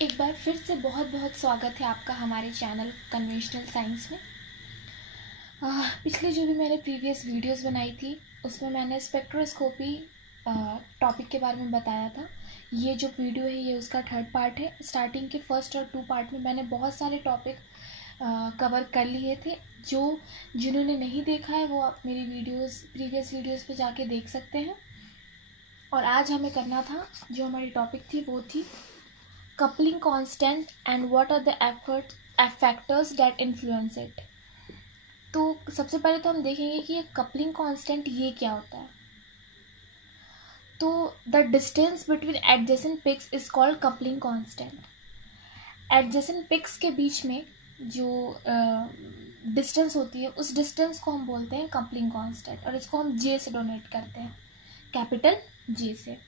एक बार फिर से बहुत बहुत स्वागत है आपका हमारे चैनल कन्वेंशनल साइंस में। पिछले जो भी मैंने प्रीवियस वीडियोस बनाई थी उसमें मैंने स्पेक्ट्रोस्कोपी टॉपिक के बारे में बताया था। ये जो वीडियो है ये उसका थर्ड पार्ट है। स्टार्टिंग के फर्स्ट और 2 पार्ट में मैंने बहुत सारे टॉपिक कवर कर लिए थे। जिन्होंने नहीं देखा है वो आप मेरी प्रीवियस वीडियोस पे जाके देख सकते हैं। और आज हमें करना था, जो हमारी टॉपिक थी वो थी coupling constant and what are the factors that influence it। तो सबसे पहले तो हम देखेंगे कि ये कपलिंग कांस्टेंट ये क्या होता है। तो the distance between adjacent peaks is called coupling constant. Adjacent peaks के बीच में जो डिस्टेंस होती है उस डिस्टेंस को हम बोलते हैं कपलिंग कांस्टेंट, और इसको हम जे से डोनेट करते हैं, कैपिटल जे से।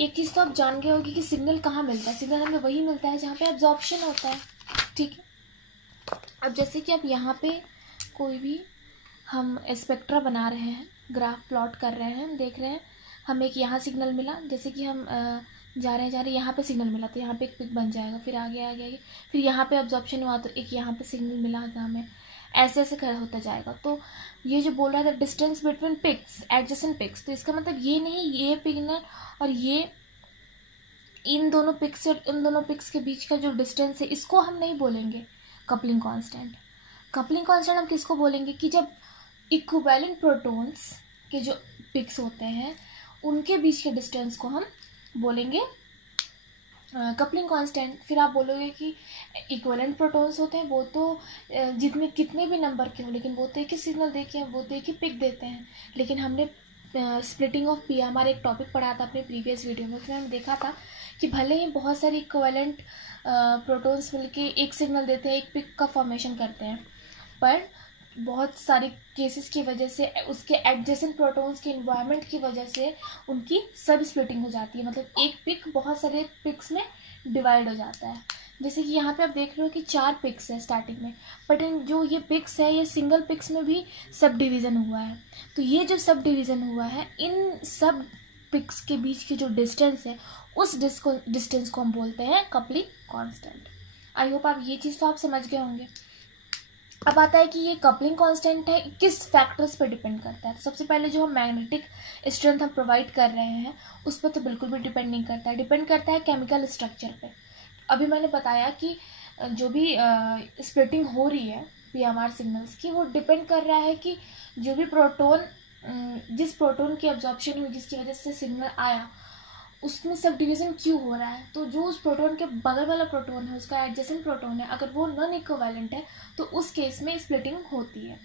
एक चीज़ तो आप जान गए होगी कि सिग्नल कहाँ मिलता है। सिग्नल हमें वही मिलता है जहाँ पे एब्जॉर्प्शन होता है, ठीक है। अब जैसे कि अब यहाँ पे कोई भी हम स्पेक्ट्रा बना रहे हैं, ग्राफ प्लॉट कर रहे हैं, हम देख रहे हैं हमें एक यहाँ सिग्नल मिला, जैसे कि हम जा रहे हैं यहाँ पे सिग्नल मिला तो यहाँ पे एक पिक बन जाएगा, फिर आगे फिर यहाँ पे एब्जॉर्प्शन हुआ तो एक यहाँ पे सिग्नल मिला था हमें, ऐसे ऐसे होता जाएगा। तो ये जो बोल रहा है distance between peaks, adjacent peaks, तो इसका मतलब ये नहीं ये पिक और ये इन दोनों पिक्स और इन दोनों पिक्स के बीच का जो डिस्टेंस है इसको हम नहीं बोलेंगे कपलिंग कांस्टेंट। कपलिंग कांस्टेंट हम किसको बोलेंगे कि जब इक्विवेलेंट प्रोटॉन्स के जो पिक्स होते हैं उनके बीच के डिस्टेंस को हम बोलेंगे कपलिंग कांस्टेंट। फिर आप बोलोगे कि इक्विवेलेंट प्रोटॉन्स होते हैं वो तो जितने कितने भी नंबर के हो, लेकिन वो तो एक ही सिग्नल देके वो तो एक ही पिक देते हैं। लेकिन हमने स्प्लिटिंग ऑफ पीएमआर एक टॉपिक पढ़ा था अपने प्रीवियस वीडियो में, उसमें हमने देखा था कि भले ही बहुत सारी इक्विवेलेंट प्रोटॉन्स मिलके एक सिग्नल देते हैं, एक पिक का फॉर्मेशन करते हैं, पर बहुत सारे केसेस की वजह से उसके एडजेसेंट प्रोटॉन्स के इन्वायरमेंट की वजह से उनकी सब स्प्लिटिंग हो जाती है। मतलब एक पिक बहुत सारे पिक्स में डिवाइड हो जाता है। जैसे कि यहाँ पे आप देख रहे हो कि 4 पिक्स है स्टार्टिंग में, बट इन जो ये पिक्स है ये सिंगल पिक्स में भी सब डिवीज़न हुआ है। तो ये जो सब डिवीज़न हुआ है इन सब पिक्स के बीच की जो डिस्टेंस है उस डिस्टेंस को हम बोलते हैं कपलिंग कांस्टेंट। आई होप आप ये चीज़ तो आप समझ गए होंगे। अब आता है कि ये कपलिंग कांस्टेंट है किस फैक्टर्स पे डिपेंड करता है। तो सबसे पहले जो हम मैग्नेटिक स्ट्रेंथ हम प्रोवाइड कर रहे हैं उस पर तो बिल्कुल भी डिपेंड नहीं करता है, डिपेंड करता है केमिकल स्ट्रक्चर पे। अभी मैंने बताया कि जो भी स्प्लिटिंग हो रही है पीएमआर सिग्नल्स की वो डिपेंड कर रहा है कि जो भी प्रोटॉन, जिस प्रोटॉन की एब्जॉर्प्शन हुई जिसकी वजह से सिग्नल आया उसमें सब डिवीज़न क्यों हो रहा है। तो जो उस प्रोटॉन के बगल वाला प्रोटॉन है उसका एडजेसेंट प्रोटॉन है, अगर वो नॉन इक्विवेलेंट है तो उस केस में स्प्लिटिंग होती है।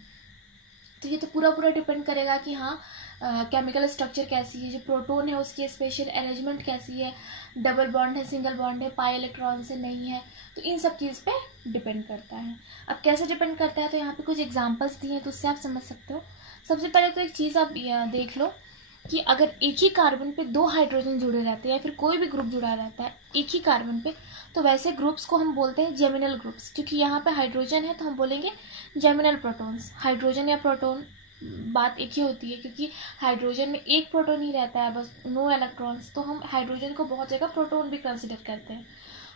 तो ये तो पूरा डिपेंड करेगा कि हाँ केमिकल स्ट्रक्चर कैसी है, जो प्रोटॉन है उसकी स्पेशल अरेंजमेंट कैसी है, डबल बॉन्ड है, सिंगल बॉन्ड है, पाई इलेक्ट्रॉन से नहीं है, तो इन सब चीज़ पे डिपेंड करता है। अब कैसे डिपेंड करता है तो यहाँ पे कुछ एग्जांपल्स दिए हैं तो उससे आप समझ सकते हो। सबसे पहले तो एक चीज़ आप देख लो कि अगर एक ही कार्बन पे 2 हाइड्रोजन जुड़े रहते हैं या फिर कोई भी ग्रुप जुड़ा रहता है एक ही कार्बन पे, तो वैसे ग्रुप्स को हम बोलते हैं जेमिनल ग्रुप्स। क्योंकि यहाँ पे हाइड्रोजन है तो हम बोलेंगे जेमिनल प्रोटॉन्स। हाइड्रोजन या प्रोटॉन बात एक ही होती है, क्योंकि हाइड्रोजन में एक प्रोटॉन ही रहता है बस, नो इलेक्ट्रॉन्स, तो हम हाइड्रोजन को बहुत जगह प्रोटॉन भी कंसिडर करते हैं।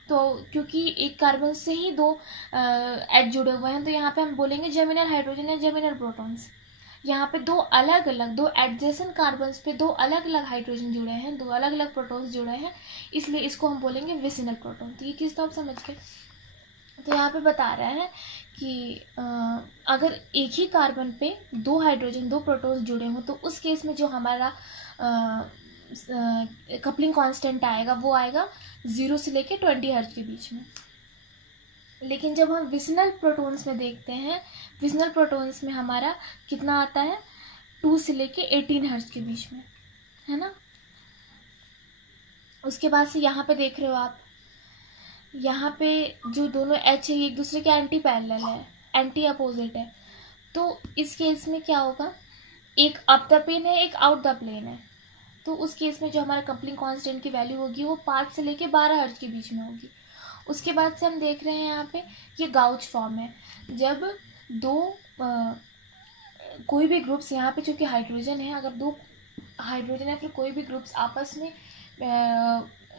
तो क्योंकि एक कार्बन से ही 2 एट जुड़े हुए हैं तो यहाँ पे हम बोलेंगे जेमिनल हाइड्रोजन या जेमिनल प्रोटॉन्स। यहाँ पे 2 एडजेसेंट कार्बन्स पे 2 अलग अलग हाइड्रोजन जुड़े हैं, 2 अलग अलग प्रोटॉन्स जुड़े हैं, इसलिए इसको हम बोलेंगे विसिनल प्रोटॉन। तो ये चीज़ तो आप समझ गए। तो यहाँ पे बता रहा है कि अगर एक ही कार्बन पे 2 हाइड्रोजन 2 प्रोटॉन्स जुड़े हों तो उस केस में जो हमारा कपलिंग कांस्टेंट आएगा वो आएगा 0 से लेके 20 हर्ट्ज के बीच में। लेकिन जब हम विसिनल प्रोटॉन्स में देखते हैं, विसिनल प्रोटॉन्स में हमारा कितना आता है 2 से लेके 18 हर्ट्ज के बीच में, है ना। उसके बाद से यहाँ पे देख रहे हो आप, यहाँ पे जो दोनों एच है एक दूसरे के एंटी पैरेलल है, एंटी अपोजिट है। तो इस केस में क्या होगा, एक अप द प्लेन है एक आउट द प्लेन है, तो उस केस में जो हमारा कपलिंग कांस्टेंट की वैल्यू होगी वो 5 से लेके 12 हर्ट्ज के बीच में होगी। उसके बाद से हम देख रहे हैं यहाँ पे ये गाउच फॉर्म है। जब 2 कोई भी ग्रुप्स यहाँ पे चूँकि हाइड्रोजन है, अगर 2 हाइड्रोजन या फिर कोई भी ग्रुप्स आपस में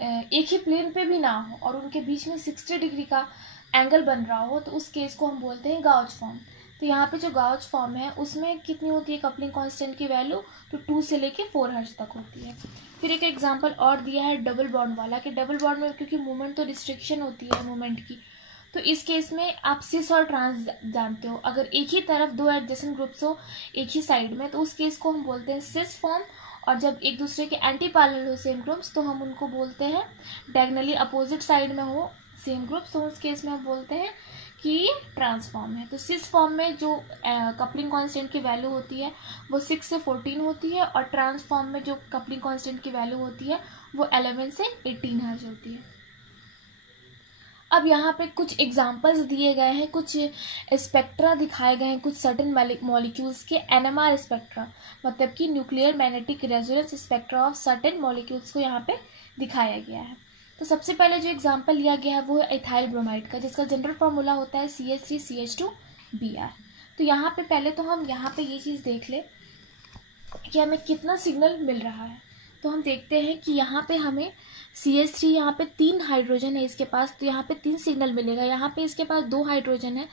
एक ही प्लेन पे भी ना हो और उनके बीच में 60 डिग्री का एंगल बन रहा हो, तो उस केस को हम बोलते हैं गाउच फॉर्म। तो यहाँ पे जो गाउच फॉर्म है उसमें कितनी होती है कपलिंग कांस्टेंट की वैल्यू, तो 2 से लेके 4 हर्ट्ज तक होती है। फिर एक एग्जांपल और दिया है डबल बॉन्ड वाला, कि डबल बॉन्ड में क्योंकि मूवमेंट तो रिस्ट्रिक्शन होती है मूवमेंट की, तो इस केस में आप सिस और ट्रांस जानते हो, अगर एक ही तरफ दो एडजेसेंट ग्रुप्स हो एक ही साइड में, तो उस केस को हम बोलते हैं सिस फॉर्म। और जब एक दूसरे के एंटी पैरेलल हो सेम ग्रुप्स, तो हम उनको बोलते हैं डायगोनली अपोजिट साइड में हो सेम ग्रुप्स, तो उस केस में हम बोलते हैं कि ये ट्रांसफॉर्म है। तो सिस फॉर्म में जो कपलिंग कांस्टेंट की वैल्यू होती है वो 6 से 14 होती है, और ट्रांसफॉर्म में जो कपलिंग कांस्टेंट की वैल्यू होती है वो 11 से 18 हर्ट्ज होती है। अब यहाँ पे कुछ एग्जांपल्स दिए गए हैं, कुछ स्पेक्ट्रा दिखाए गए हैं कुछ सर्टेन मॉलिक्यूल्स के, एनएमआर स्पेक्ट्रा मतलब कि nuclear magnetic resonance spectra of certain molecules को यहाँ पे दिखाया गया है। तो सबसे पहले जो एग्जांपल लिया गया है वो है इथाइल ब्रोमाइड का, जिसका जनरल फॉर्मूला होता है CH3CH2Br। तो यहाँ पे पहले तो हम यहाँ पे ये चीज़ देख ले कि हमें कितना सिग्नल मिल रहा है। तो हम देखते हैं कि यहाँ पे हमें CH3, यहाँ पे 3 हाइड्रोजन है इसके पास, तो यहाँ पे 3 सिग्नल मिलेगा। यहाँ पे इसके पास 2 हाइड्रोजन है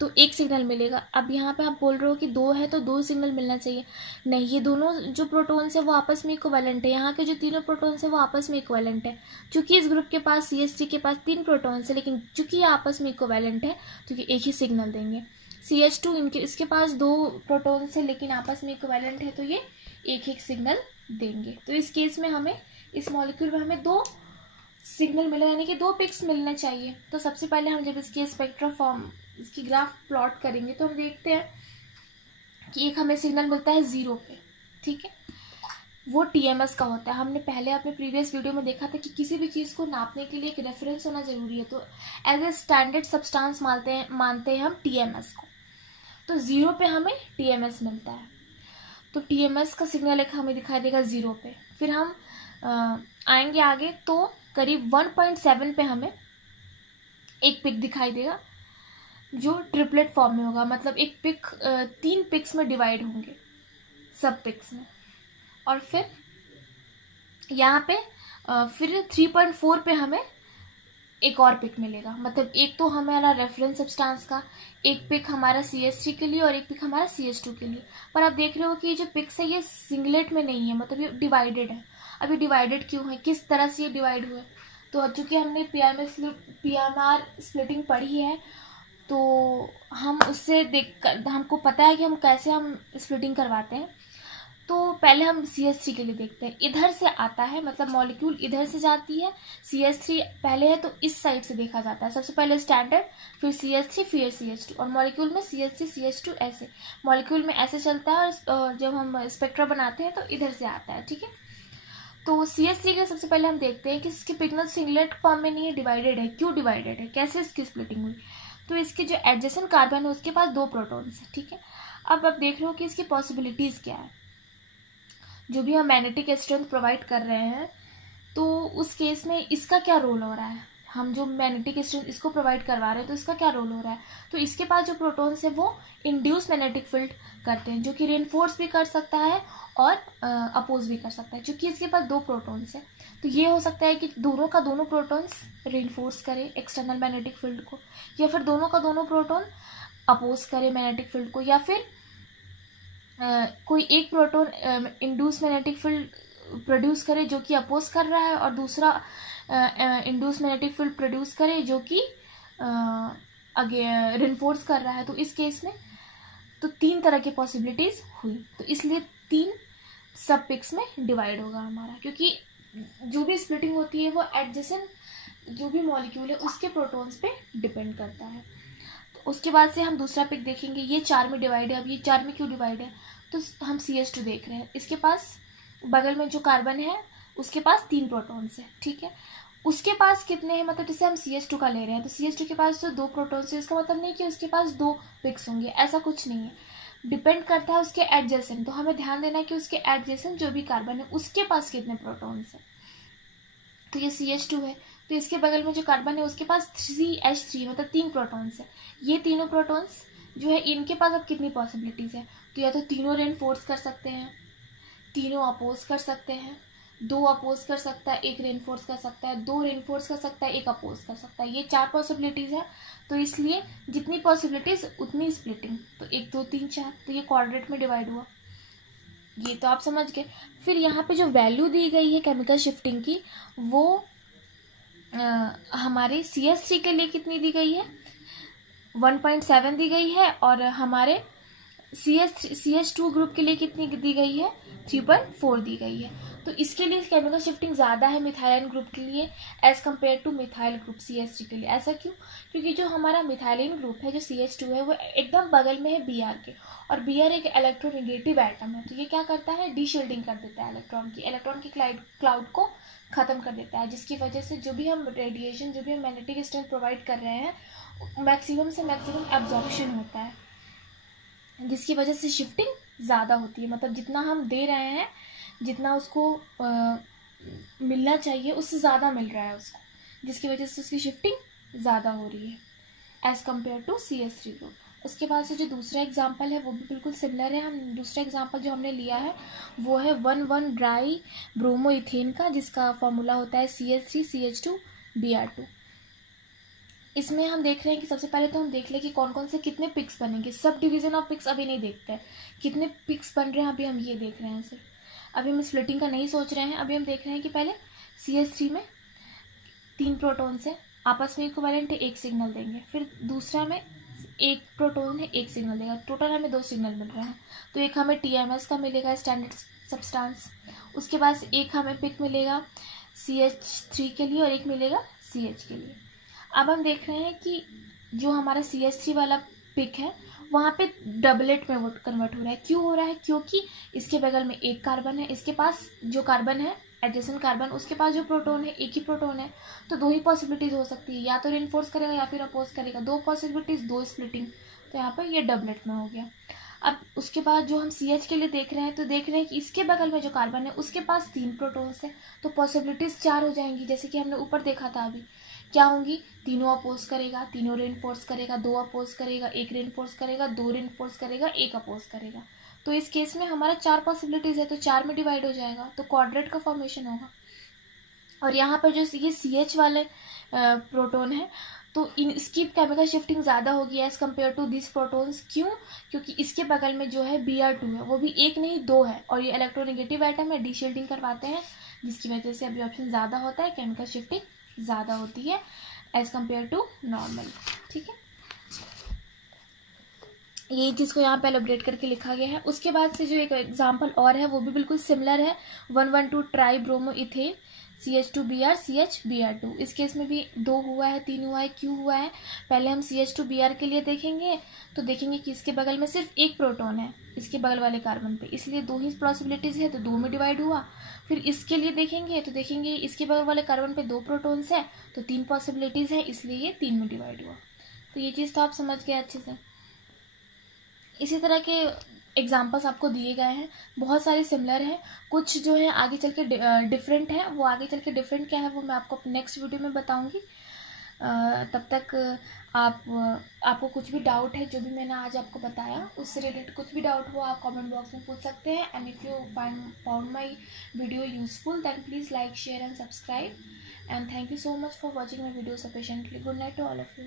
तो 1 सिग्नल मिलेगा। अब यहाँ पे आप बोल रहे हो कि 2 है तो 2 सिग्नल मिलना चाहिए, नहीं, ये दोनों जो प्रोटॉन्स है वो आपस में इक्विवेलेंट है। यहाँ के जो तीनों प्रोटॉन्स है वो आपस में इक्विवेलेंट है। चूंकि इस ग्रुप के पास CH3 के पास 3 प्रोटॉन्स है, लेकिन चूंकि ये आपस में इक्विवेलेंट है तो ये एक ही सिग्नल देंगे। CH2 इसके पास 2 प्रोटॉन्स है लेकिन आपस में इक्विवेलेंट है, तो ये एक एक सिग्नल देंगे। तो इस केस में हमें इस मॉलिक्यूल में हमें 2 सिग्नल मिला, यानी कि 2 पिक्स मिलने चाहिए। तो सबसे पहले हम जब इसकी स्पेक्ट्रा फॉर्म इसकी ग्राफ प्लॉट करेंगे तो हम देखते हैं कि एक हमें सिग्नल मिलता है 0 पे, ठीक है, वो TMS का होता है। हमने पहले अपने प्रीवियस वीडियो में देखा था कि किसी भी चीज़ को नापने के लिए एक रेफरेंस होना जरूरी है, तो एज ए स्टैंडर्ड सब्सटेंस मानते हैं हम TMS को। तो 0 पे हमें TMS मिलता है, तो TMS का सिग्नल एक हमें दिखाई देगा 0 पे। फिर हम आएंगे आगे तो करीब 1.7 पे हमें एक पिक दिखाई देगा जो ट्रिपलेट फॉर्म में होगा, मतलब एक पिक 3 पिक्स में डिवाइड होंगे सब पिक्स में। और फिर यहाँ पे फिर 3.4 पे हमें एक और पिक मिलेगा, मतलब एक तो हमारा रेफरेंस सब्सटेंस का, एक पिक हमारा CH3 के लिए और एक पिक हमारा CH2 के लिए। पर आप देख रहे हो कि ये जो पिक्स है ये सिंगलेट में नहीं है, मतलब ये डिवाइडेड है। अब ये डिवाइडेड क्यों है, किस तरह से ये डिवाइड हुए, तो चूंकि हमने PMR स्प्लिटिंग पढ़ी है तो हम उससे देख हमको पता है कि हम कैसे हम स्प्लिटिंग करवाते हैं। तो पहले हम CH3 के लिए देखते हैं। इधर से आता है, मतलब मॉलिक्यूल इधर से जाती है, CH3 पहले है तो इस साइड से देखा जाता है, सबसे पहले स्टैंडर्ड, फिर CH3 फिर CH2, और मॉलिक्यूल में CH3 CH2 ऐसे मॉलिक्यूल में ऐसे चलता है। और जब हम स्पेक्ट्रा बनाते हैं तो इधर से आता है, ठीक है। तो CH3 के सबसे पहले हम देखते हैं कि इसकी पिग्नल सिंगलेट फॉर्म में नहीं है, डिवाइडेड है। क्यों डिवाइडेड है, कैसे इसकी स्प्लिटिंग हुई, तो इसके जो एडजेसेंट कार्बन है उसके पास 2 प्रोटॉन्स है, ठीक है। अब आप देख रहे हो कि इसकी पॉसिबिलिटीज क्या है। जो भी हम मैग्नेटिक स्ट्रेंथ प्रोवाइड कर रहे हैं तो उस केस में इसका क्या रोल हो रहा है, हम जो मैग्नेटिक स्ट्रेंथ इसको प्रोवाइड करवा रहे हैं तो इसका क्या रोल हो रहा है, तो इसके पास जो प्रोटॉन्स है वो इंड्यूस मैग्नेटिक फील्ड करते हैं, जो कि रेनफोर्स भी कर सकता है और अपोज भी कर सकता है। क्योंकि इसके पास 2 प्रोटॉन्स है तो ये हो सकता है कि दोनों का दोनों प्रोटॉन्स रेनफोर्स करे एक्सटर्नल मैग्नेटिक फील्ड को, या फिर दोनों का दोनों प्रोटॉन अपोज करे मैग्नेटिक फील्ड को, या फिर कोई एक proton induce magnetic field produce करे जो कि अपोज कर रहा है, और दूसरा इंड्यूस मैग्नेटिक फील्ड प्रोड्यूस करे जो कि रेनफोर्स कर रहा है। तो इस केस में तो 3 तरह की पॉसिबिलिटीज हुई, तो इसलिए 3 सब पिक्स में डिवाइड होगा हमारा, क्योंकि जो भी स्प्लिटिंग होती है वो एडजेसेंट जो भी मॉलिक्यूल है उसके प्रोटॉन्स पे डिपेंड करता है। तो उसके बाद से हम दूसरा पिक देखेंगे, ये 4 में डिवाइड है। अब ये 4 में क्यों डिवाइड है, तो हम CH2 देख रहे हैं, इसके पास बगल में जो कार्बन है उसके पास 3 प्रोटॉन्स है, ठीक है। उसके पास कितने हैं, मतलब जैसे हम CH2 का ले रहे हैं तो CH2 के पास जो 2 प्रोटॉन्स है, इसका मतलब नहीं कि उसके पास 2 पिक्स होंगे, ऐसा कुछ नहीं है, डिपेंड करता है उसके एडजेसेंट। तो हमें ध्यान देना है कि उसके एडजेसेंट जो भी कार्बन है उसके पास कितने प्रोटॉन्स है। तो ये CH2 है तो इसके बगल में जो कार्बन है उसके पास 3H3 मतलब 3 प्रोटॉन्स है। ये तीनों प्रोटॉन्स जो है इनके पास अब कितनी पॉसिबिलिटीज है, तो या तो तीनों रेनफोर्स कर सकते हैं, तीनों अपोज कर सकते हैं, 2 अपोज कर सकता है, 1 रेनफोर्स कर सकता है, 2 रेनफोर्स कर सकता है, 1 अपोज कर सकता है। ये 4 पॉसिबिलिटीज़ है। तो इसलिए जितनी पॉसिबिलिटीज़ उतनी स्प्लिटिंग। तो 1 2 3 4, तो ये क्वाड्रेंट में डिवाइड हुआ। ये तो आप समझ गए। फिर यहाँ पे जो वैल्यू दी गई है केमिकल शिफ्टिंग की, वो हमारे CH3 के लिए कितनी दी गई है, 1.7 दी गई है, और हमारे CH2 ग्रुप के लिए कितनी दी गई है, 3.4 दी गई है। तो इसके लिए केमिकल शिफ्टिंग ज़्यादा है मिथाइलिन ग्रुप के लिए as compared to methyl group CH3 के लिए। ऐसा क्यों? क्योंकि जो हमारा मिथाइलिन ग्रुप है, जो CH2 है, वो एकदम बगल में है Br के, और Br एक इलेक्ट्रोनेगेटिव एटम है। तो ये क्या करता है, डीशील्डिंग कर देता है इलेक्ट्रॉन की क्लाउड को ख़त्म कर देता है, जिसकी वजह से जो भी हम रेडिएशन, जो भी हम मैग्नेटिक स्ट्रेंथ प्रोवाइड कर रहे हैं, मैक्सिमम से मैक्सिमम एब्जॉर्प्शन होता है, जिसकी वजह से शिफ्टिंग ज़्यादा होती है। मतलब जितना हम दे रहे हैं, जितना उसको मिलना चाहिए, उससे ज़्यादा मिल रहा है उसको, जिसकी वजह से उसकी शिफ्टिंग ज़्यादा हो रही है as compared to CH3 group. उसके बाद से जो दूसरा एग्जाम्पल है वो भी बिल्कुल सिमिलर है। हम दूसरा एग्जाम्पल जो हमने लिया है वो है 1,1 ड्राई ब्रोमो इथेन का, जिसका फॉर्मूला होता है CH3 CH2 Br2। इसमें हम देख रहे हैं कि सबसे पहले तो हम देख लें कि कौन कौन से कितने पिक्स बनेंगे। सब डिवीजन ऑफ पिक्स अभी नहीं देखते हैं, कितने पिक्स बन रहे हैं अभी हम ये देख रहे हैं सिर्फ। अभी हम स्प्लिटिंग का नहीं सोच रहे हैं। अभी हम देख रहे हैं कि पहले CH3 में 3 प्रोटॉन्स है, आपस में इक्विवेलेंट है, 1 सिग्नल देंगे। फिर दूसरा में 1 प्रोटॉन है, 1 सिग्नल देगा। टोटल हमें 2 सिग्नल मिल रहे हैं। तो एक हमें TMS का मिलेगा, स्टैंडर्ड सब्सटेंस। उसके बाद एक हमें पिक मिलेगा CH3 के लिए, और एक मिलेगा CH के लिए। अब हम देख रहे हैं कि जो हमारा CH3 वाला पिक है, वहाँ पे डबलेट में वो कन्वर्ट हो रहा है। क्यों हो रहा है? क्योंकि इसके बगल में 1 कार्बन है, इसके पास जो कार्बन है एडजेसेंट कार्बन, उसके पास जो प्रोटॉन है 1 ही प्रोटॉन है। तो 2 ही पॉसिबिलिटीज़ हो सकती है, या तो रेनफोर्स करेगा या फिर अपोज करेगा। 2 पॉसिबिलिटीज़, 2 स्प्लिटिंग। तो यहाँ पर ये डबलेट में हो गया। अब उसके बाद जो हम CH के लिए देख रहे हैं, तो देख रहे हैं कि इसके बगल में जो कार्बन है उसके पास 3 प्रोटॉन्स है। तो पॉसिबिलिटीज़ 4 हो जाएंगी, जैसे कि हमने ऊपर देखा था। अभी क्या होंगी, तीनों अपोज करेगा, तीनों रेनफोर्स करेगा, 2 अपोज करेगा, 1 रेनफोर्स करेगा, 2 रेनफोर्स करेगा, 1 अपोज करेगा। तो इस केस में हमारा 4 पॉसिबिलिटीज़ है, तो 4 में डिवाइड हो जाएगा, तो क्वाड्रेट का फॉर्मेशन होगा। और यहाँ पर जो ये CH वाले प्रोटॉन है, तो इसकी केमिकल शिफ्टिंग ज़्यादा होगी as compared to this protons. क्यों? क्योंकि इसके बगल में जो है Br2 है, वो भी 1 नहीं 2 है, और ये इलेक्ट्रोनेगेटिव एटम है, डीशील्डिंग करवाते हैं, जिसकी वजह से एब्जॉर्प्शन ज़्यादा होता है, केमिकल शिफ्टिंग ज़्यादा होती है एज़ कम्पेयर टू नॉर्मल। ठीक है, ये चीज़ को यहाँ पे एलोब्रेट करके लिखा गया है। उसके बाद से जो एक एग्जांपल और है वो भी बिल्कुल सिमिलर है, 1,1,2 try bromo ethane CH2Br CH Br2। इस केस में भी 2 हुआ है, 3 हुआ है। क्यों हुआ है? पहले हम CH2Br के लिए देखेंगे, तो देखेंगे कि इसके बगल में सिर्फ 1 प्रोटॉन है इसके बगल वाले कार्बन पे, इसलिए 2 ही पॉसिबिलिटीज़ है, तो 2 में डिवाइड हुआ। फिर इसके लिए देखेंगे, तो देखेंगे इसके बगल वाले कार्बन पे 2 प्रोटॉन्स है, तो 3 पॉसिबिलिटीज़ है, इसलिए ये 3 में डिवाइड हुआ। तो ये चीज़ तो आप समझ गए अच्छे से। इसी तरह के एग्जाम्पल्स आपको दिए गए हैं, बहुत सारे सिमिलर हैं, कुछ जो है आगे चल के डिफरेंट है। वो आगे चल के डिफरेंट क्या है वो मैं आपको नेक्स्ट वीडियो में बताऊंगी। तब तक आपको कुछ भी डाउट है, जो भी मैंने आज आपको बताया उससे रिलेटेड कुछ भी डाउट हो, आप कमेंट बॉक्स में पूछ सकते हैं। And if you found my video useful, then please like, share and subscribe. And thank you so much for watching my video sufficiently. Good night to all of you.